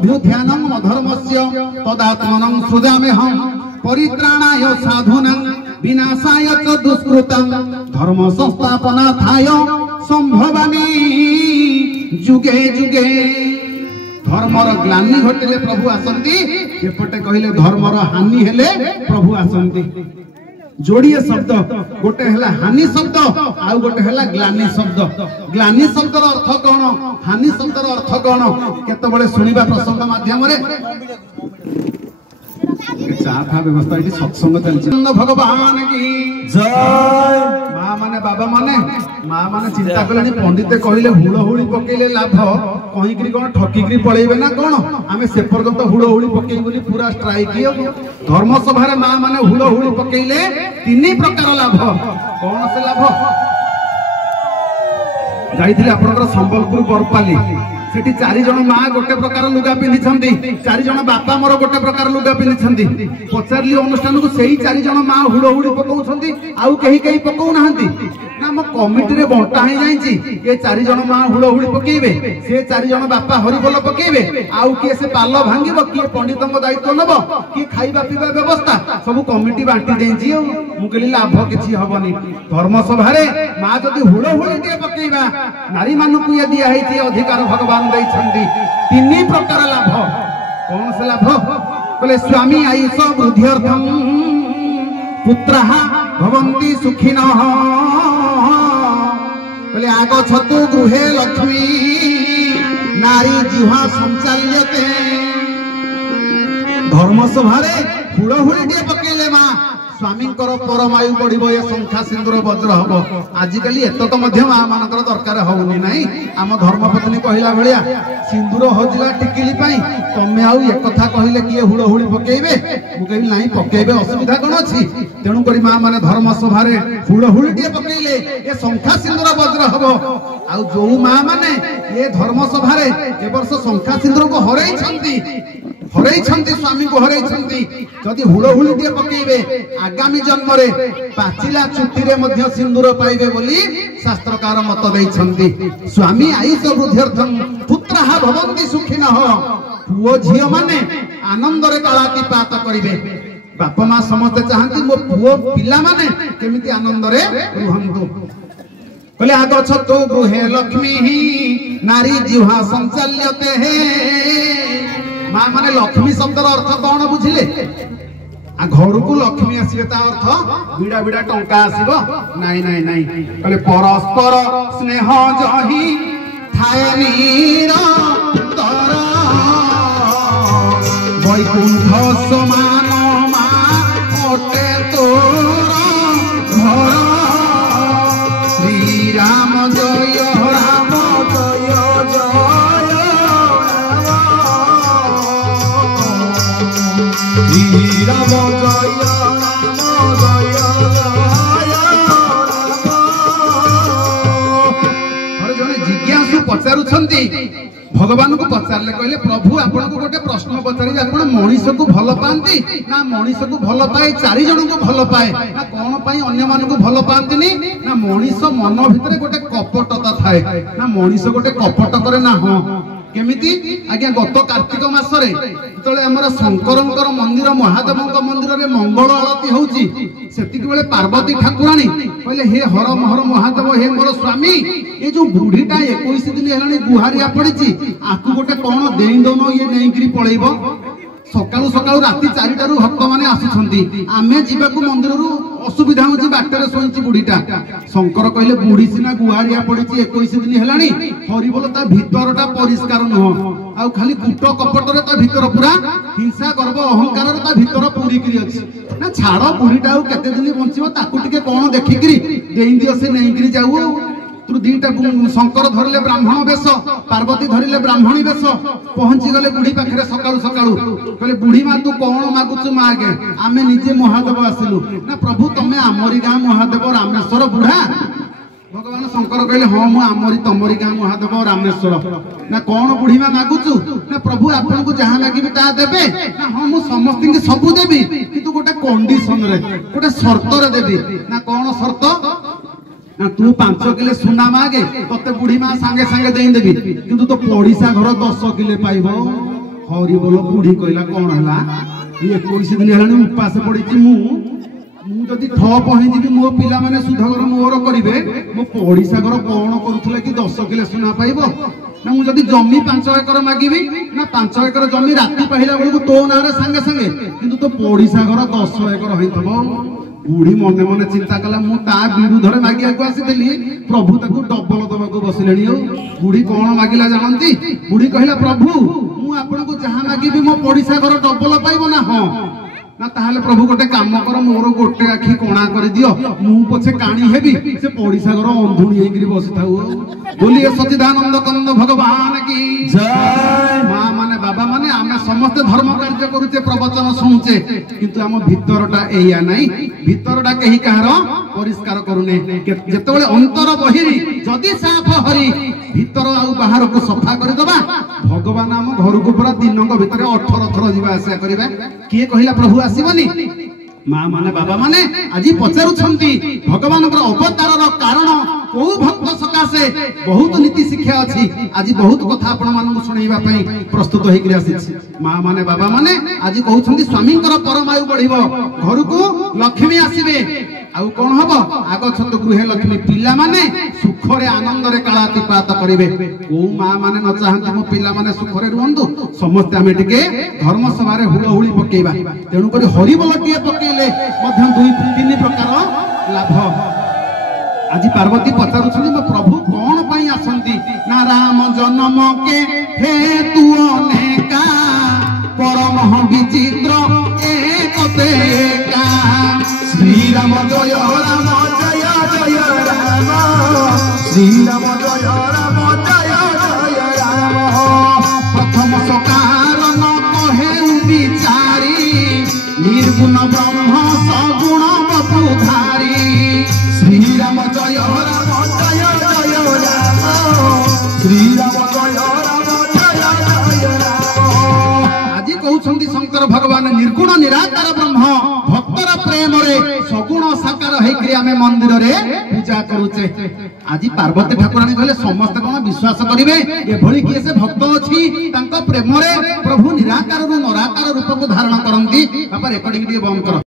अभ्युत्थानम् अधर्मस्य तदात्मनं सृजाम्यहम् परित्राणाय साधूनां विनाशाय च दुष्कृतां धर्म संस्थापनार्थाय संभवामि जुगे जुगे। धर्मर ग्लानि घटिले प्रभु आसंती, एपटे कहले धर्मर हानि हेले प्रभु आसंती। जोड़िए शब्द, गोटे हैला हानि शब्द आउ गोटे हैला ग्लानि शब्द। ग्लानि शब्दर अर्थ कौन, हानि शब्दर अर्थ कौन, केतबेले सुनिबा प्रसंग माध्यम रे चाहा व्यवस्था ये सत्संग चलछि। भगवान की जय। माँ माने बाबा माने माँ माने चिंता कले पंडित कहले हुड़हुड़ी पकेले लाभ कहीं कौन ठकिकी पलैबे ना कौन, आम से पर्यंत हुड़हुड़ी पकई बोली पूरा स्ट्राइक। धर्मसभा माँ माने हुड़हुड़ी पकेले तीन प्रकार लाभ। कौन से लाभ? जाइथिले आपनकर संबलपुर बरपाली, सेठी 4 जन माँ गोटे प्रकार लुगा पिंधि, 4 जन बापा मोर गोटे प्रकार लुगा पिंधि। पचारि अनुष्ठान को सही 4 जन माँ हुड़हुड़ी पकाउछंती, आउ कहीं कहीं पकाउ नाहंती ना। हम कमिटी रे बंटा ही जाइछि, ये 4 जन माँ हुड़हुड़ी पकेइबे, से 4 जन बापा हरिबोल पकेइबे, आउ किए से पाल भांगिबो, किए पंडितंग दायित्व नबो, किए खाइबा पीबा व्यवस्था सब कमिटी बांटी देइछि। मु कहली लाभ किछि हबनी। धर्मसभा रे माँ जदि हुड़हुड़ी टे पकेइबा, नारी मानकु ये दिया हेछि अधिकार भगवान दैछंती। 3 प्रकार लाभ। कौन से लाभ? बोले स्वामी आयुष वृद्ध्यर्थम पुत्रः भवन्ति सुखिनः। बोले आगच्छतु गृहे लक्ष्मी नारी जिह्वा संचाल्यते। धर्मसभा रे हुड़हुड़ी टे पकेले माँ स्वामी परमायु बढ़ो, ये शंखा सिंदूर वज्र हम। आजिकल एत तो माँ मानकर दरकार होनी नाई। आम धर्मपत्नी कहला भाया सिंदूर हजिला टिकिली तमें आउ एक कथा कहले किए हुड़हुड़ी पकेइबे? मु कहली नहीं पकेइबे, असुविधा कौन अच्छी? तेणुक माँ माने धर्मसभा हुड़हुड़ी टे पकेइले ये शंखा सिंदूर वज्र हम। आउ जो माँ माने ये धर्मसभा ए वर्ष शंखा सिंदूर को हरैछंती स्वामी को हरैछंती, जदि हुड़हुड़ी टे पकेइबे आगामी जन्म रे पाचिला चुटी रे मध्य सिंदूर पाइबे बोली शास्त्रकार मत दैछंती। स्वामी आयुष वृद्ध्यर्थम पुत्रः भवन्ति सुखिनः। पुओ झियो माने आनंद रे कालातिपात करिवे। बापा माँ समस्त चाहती मो पुओ पिला माने केमिति आनंद रे रुहंतु। कहले आगच्छतु गृहे लक्ष्मी नारी जिह्वा संचाल्यते। माँ माने लक्ष्मी शब्दर अर्थ कौन बुझिले? आ घर को लक्ष्मी आसीबे ता अर्थ बिड़ा बिड़ा टंका आसीबो नाई नाई नाई। कहले परस्पर स्नेह जही थाए निरंतर वैकुंठ समान माँ अटे तोर घर। श्री राम जय राम जय जय श्री राम जय राम जय जय। जड़े जिज्ञासु पचारुछंती भगवान को पचारे कहले प्रभु आपन को गोटे प्रश्न पचारे आपण मनीष को भल पाती ना मनीष को भल पाए 4 जन को भल पाए ना कौन पाई अन्य मान को भल पाती ना मनीष मन भितर गोटे कपटता थाए ना मनीष गोटे कपट करे ना। हाँ केमिति आज्ञा गत कार्तिक मासरे जेतले हमर शंकरंकर मंदिर महादेवंक मंदिर रे मंगल आरती होउची सेतिक बेले पार्वती ठाकुराणी कहले हे हर महर महादेव हे मोर स्वामी ये जो बुढ़ीटा 21 दिन हेलानी गुहारिया पड़ीची आकु गोटे कोन देई दोनो ये नेइकरी पळेइबो। सकाळु सकाळु राति 4टारू भक्त माने आसुछंती आमे जीवाकू मंदिर रु असुविधा होची बाटरे सोईची बुढ़ीटा। शंकर कहले बुढ़ी सिना गुहारिया पड़ीची 21 दिन हेलानी हरिबोल ता भीतरटा परिष्कार नुह आ खाली कूट कपट रे ता भीतर पूरा हिंसा गर्व अहंकार रे ता भीतर पूरी करी अछि ना। छाड़ बुढ़ीटा केते दिन बंचिबो ताकू टिके कोन देखिकरी देई दियो से नेइकरी जाऊ। तू दीटा शंकर धरले ब्राह्मण वेश पार्वती धरले ब्राह्मणी वेश पहुंची गले बुढ़ी पाखे सकाळु सकाळु कहले बुढ़ी माँ तू कौन मागुचु मागे आमे निजे महादेव आसिलु ना प्रभु तमे आमरी गाँ महादेव रामेश्वर बुढ़ा। भगवान शंकर कहले हाँ मु आमरी तमरी गाँ महादेव रामेश्वर ना कौन बुढ़ी माँ मागुचु ना प्रभु आपन को जहाँ मागिबे ता देबे ना हाँ मु समस्त के सबु देबी किंतु गोटे कंडीशन रे गोटे शर्त रे देबी ना कौन शर्त ना तू 5 किले सुना मागे तते बुढ़ी माँ सांगे सांगे देई देबी किंतु तो पड़ीसा घर 10 किले पाइबो हरिबोल बुढ़ी कहला कौन है 21 दिन है उपास पड़ी मुझे ठप होगी मो पिला माने सुधगर मोर करेंगे मो पड़ीसा घर कौन करुला कि 10 किलो सुना पाइब ना मुझे जमी 5 एकर मागिबी ना 5 एकर जमी राति पाइला बेलू तो ना सांगे सांगे किंतु तो पड़ीसा घर 10 एकर होइथबो बुढ़ी मने मने चिंता कला मु ता विरुद्ध रे मागिया को आसीथली प्रभु ताकू डबल दबाको बसिलेनी बुढ़ी कौन मागिला जानती बुढ़ी कहला प्रभु मु आपन को जहां मागिबी मो पड़ीसा घर डबल पाइबो ना हां ना ताहले प्रभु गोटे काम कर मोर गोटे आखि कोणा कर दियो मु पछे काणी हेबी से पड़ीसा घर अंधुणी हेकरी बसी थाउ बोलिए सच्चिदानंद कंद भगवान की जय मां माने बाबा माने आमे समस्त धर्म कार्य करूचे प्रवचन सुनुचे किंतु हम भीतरटा एया नाही भीतरटा केही कहार परिष्कार करूने जेतेबेले अंतर बहिरी जदी साफ हरि भीतर आउ बाहर को सफा कर दबा भगवान हम घर को पूरा दिनक भीतर 18 थर जीवा आशा करिबा किए कहिला प्रभु आसीबनी मां माने बाबा माने आज पचारुछंती भगवान अवतार कारण को भक्त सकाशे बहुत नीति शिक्षा अच्छी आज बहुत कथा आपण मानक सुनैबा पई प्रस्तुत होइकरी आसी मां माने बाबा माने आज कहउछंती स्वामी परमायु बढ़िबो घर को लक्ष्मी आसीबे आउ कौन हम आग छंद गृह लक्ष्मी पिला माने सुखरे आनंद रे कालातिपात करिवे को मां माने न चाहंती मो पिला माने सुखरे रुहंतु समस्त हमें टिके धर्म सभा रे हुलहुली पकेबा तेनु करी हरिबोल टिए पकेले मध्य 2-3 प्रकार लाभ आज पार्वती पचारुछंती मो प्रभु कौन पई आसंती ना राम जन्म के हेतु अनेका परम विचित्र एकते का श्री राम जय जय राम श्री राम जय जय राम प्रथम सकार न कहे विचारी निर्गुण ब्रह्म सगुण बपुधारी श्री राम जय जय राम श्री राम जय राम आज कहउछंती शंकर भगवान निर्गुण निराकार ब्रह्म भक्तर प्रेम रे सगुण साकार हेकरी आमे मंदिर रे पूजा करूचे आज पार्वती ठाकुराणी कहले समस्त कोन विश्वास करिवे एभली किए से भक्त अछि तांको प्रेम रे प्रभु निराकार रु नराकार रूप को धारण करंती बापा रेकॉर्डिंग दिए बंद कर।